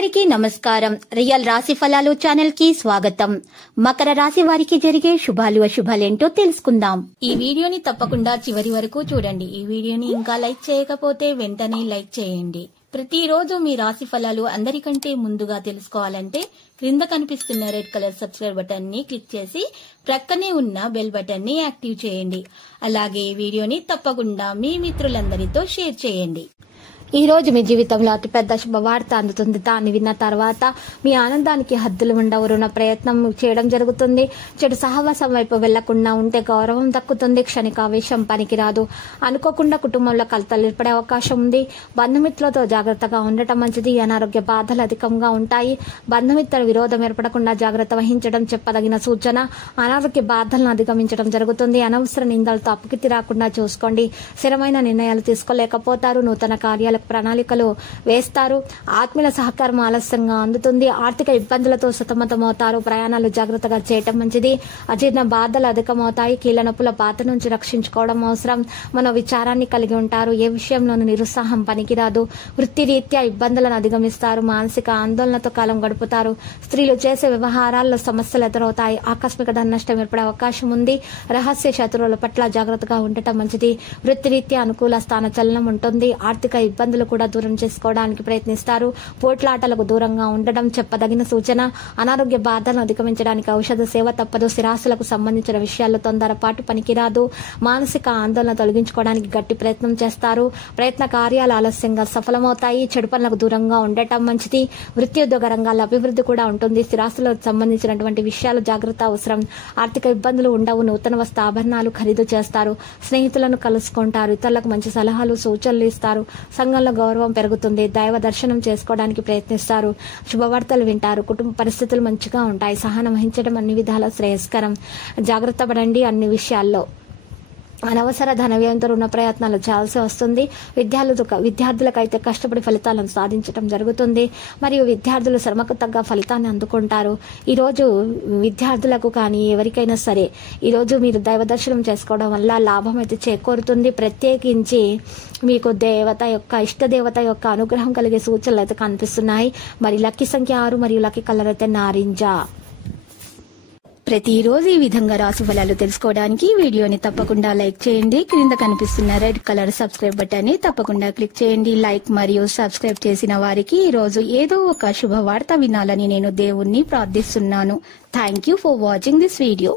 అందరికీ నమస్కారం. రియల్ రాశి ఫలాలు ఛానల్ కి స్వాగతం. మకర రాశి వారికి జరిగే శుభాలు అశుభాలేంటో తెలుసుకుందాం. ఈ వీడియోని తప్పకుండా చివరి వరకు చూడండి. ఈ వీడియోని ఇంకా లైక్ చేయకపోతే వెంటనే లైక్ చేయండి. ప్రతిరోజు మీ రాశి ఫలాలు అందరికంటే ముందుగా తెలుసుకోవాలంటే క్రింద కనిపిస్తున్న రెడ్ కలర్ సబ్స్క్రైబ్ బటన్ ని క్లిక్ చేసి ప్రక్కనే ఉన్న బెల్ బటన్ ని యాక్టివ్ చేయండి. అలాగే ఈ వీడియోని తప్పకుండా మీ మిత్రులందరితో షేర్ చేయండి. ఈ రోజు మీ జీవితంలో అతిపెద్ద శుభవార్త అందుతుంది. దాన్ని విన్న తర్వాత మీ ఆనందానికి హద్దులు ఉండవు. రుణ ప్రయత్నం చేయడం జరుగుతుంది. చెడు సహవాసం వైపు వెళ్లకుండా ఉంటే గౌరవం దక్కుతుంది. క్షణికావేశం పనికిరాదు. అనుకోకుండా కుటుంబంలో కలతలు ఏర్పడే అవకాశం ఉంది. బంధుమిత్రులతో జాగ్రత్తగా ఉండటం మంచిది. అనారోగ్య బాధలు అధికంగా ఉంటాయి. బంధుమిత్రుల విరోధం ఏర్పడకుండా జాగ్రత్త వహించడం చెప్పదగిన సూచన. అనారోగ్య బాధలను అధిగమించడం జరుగుతుంది. అనవసర నిందలతో అపకీర్తి రాకుండా చూసుకోండి. స్థిరమైన నిర్ణయాలు తీసుకోలేకపోతారు. నూతన కార్యాల ప్రణాళికలు వేస్తారు. ఆత్మీయుల సహకారం ఆలస్యంగా అందుతుంది. ఆర్థిక ఇబ్బందులతో సతమతమవుతారు. ప్రయాణాలు జాగ్రత్తగా చేయటం మంచిది. అజీర్ణ బాధలు అధికమవుతాయి. కీళ్ల నొప్పుల బాధ నుంచి రక్షించుకోవడం అవసరం. మన విచారాన్ని కలిగి ఉంటారు. ఏ విషయంలోనూ నిరుత్సాహం పనికిరాదు. వృత్తిరీత్యా ఇబ్బందులను అధిగమిస్తారు. మానసిక ఆందోళనతో కాలం గడుపుతారు. స్త్రీలు చేసే వ్యవహారాల్లో సమస్యలు ఎదురవుతాయి. ఆకస్మిక ధన నష్టం ఏర్పడే అవకాశం ఉంది. రహస్య శత్రువుల పట్ల జాగ్రత్తగా ఉండటం మంచిది. వృత్తిరీత్యా అనుకూల స్థాన చలనం ఉంటుంది. ఆర్థిక ఇబ్బందులు కూడా దూరం చేసుకోవడానికి ప్రయత్నిస్తారు. పోట్లాటలకు దూరంగా ఉండడం చెప్పదగిన సూచన. అనారోగ్య బాధలను అధిగమించడానికి ఔషధ సేవ తప్పదు. స్థిరాస్తులకు సంబంధించిన విషయాల్లో తొందరపాటు పనికిరాదు. మానసిక ఆందోళన తొలగించుకోవడానికి గట్టి ప్రయత్నం చేస్తారు. ప్రయత్న కార్యాలు ఆలస్యంగా సఫలమవుతాయి. చెడు పనులకు దూరంగా ఉండటం మంచిది. వృత్తి ఉద్యోగ రంగాల్లో అభివృద్ధి కూడా ఉంటుంది. స్థిరాస్తులకు సంబంధించినటువంటి విషయాలు జాగ్రత్త అవసరం. ఆర్థిక ఇబ్బందులు ఉండవు. నూతన వస్తు ఆభరణాలు ఖరీదు చేస్తారు. స్నేహితులను కలుసుకుంటారు. ఇతరులకు మంచి సలహాలు సూచనలు ఇస్తారు. సంఘంలో గౌరవం పెరుగుతుంది. దైవ దర్శనం చేసుకోవడానికి ప్రయత్నిస్తారు. శుభవార్తలు వింటారు. కుటుంబ పరిస్థితులు మంచిగా ఉంటాయి. సహనం వహించడం అన్ని విధాల శ్రేయస్కరం. జాగ్రత్త పడండి అన్ని విషయాల్లో. అనవసర ధన వ్యయంతో రుణ ప్రయత్నాలు చేయాల్సి వస్తుంది. విద్యార్థులకైతే కష్టపడి ఫలితాలను సాధించడం జరుగుతుంది. మరియు విద్యార్థులు శ్రమకు తగ్గ ఫలితాన్ని అందుకుంటారు. ఈరోజు విద్యార్థులకు కానీ ఎవరికైనా సరే ఈరోజు మీరు దైవ దర్శనం చేసుకోవడం వల్ల లాభం అయితే చేకూరుతుంది. ప్రత్యేకించి మీకు ఇష్ట దేవత యొక్క అనుగ్రహం కలిగే సూచనలు అయితే కనిపిస్తున్నాయి. మరి లక్కీ సంఖ్య 6 మరియు లక్కీ కలర్ అయితే నారింజ. ప్రతిరోజు ఈ విధంగా రాశి ఫలాలు తెలుసుకోవడానికి వీడియోని తప్పకుండా లైక్ చేయండి. క్రింద కనిపిస్తున్న రెడ్ కలర్ సబ్స్క్రైబ్ బటన్ ని తప్పకుండా క్లిక్ చేయండి. లైక్ మరియు సబ్స్క్రైబ్ చేసిన వారికి ఈ రోజు ఏదో ఒక శుభవార్త వినాలని నేను దేవుణ్ణి ప్రార్థిస్తున్నాను. Thank you for watching this video.